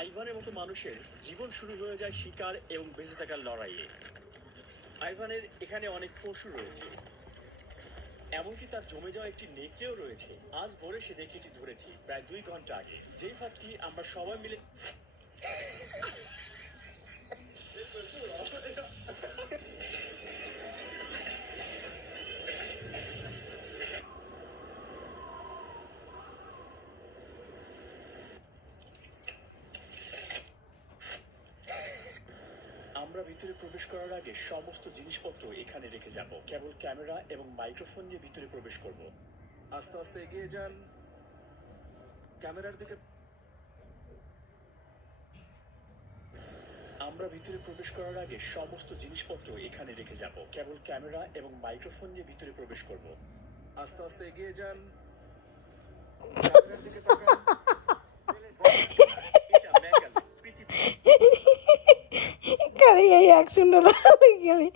আইভানের মতো মানুষের জীবন শুরু হয়ে যায় শিকার এবং বেঁচে থাকার লড়াইয়ে। আইভানের এখানে অনেক পশু রয়েছে, এমনকি তার জমে যাওয়া একটি নেকড়েও রয়েছে। আজ ভোরে সে নেকড়েটি ধরেছি প্রায় 2 ঘন্টা আগে, যেই ফাঁকটি আমরা সবাই মিলে আমরা ভিতরে প্রবেশ করার আগে সমস্ত জিনিসপত্র এখানে রেখে যাব, কেবল ক্যামেরা এবং মাইক্রোফোন নিয়ে ভিতরে প্রবেশ করব। আস্তে আস্তে এগিয়ে যান, ক্যামেরার দিকে। আমরা ভিতরে প্রবেশ করার আগে সমস্ত জিনিসপত্র এখানে রেখে যাব, কেবল ক্যামেরা এবং মাইক্রোফোন নিয়ে ভিতরে প্রবেশ করব। আস্তে আস্তে এগিয়ে যান, ক্যামেরার দিকে তাকান। এটা মেঘালয়, পৃথিবী। এই অ্যাকশনটা লাগে আমি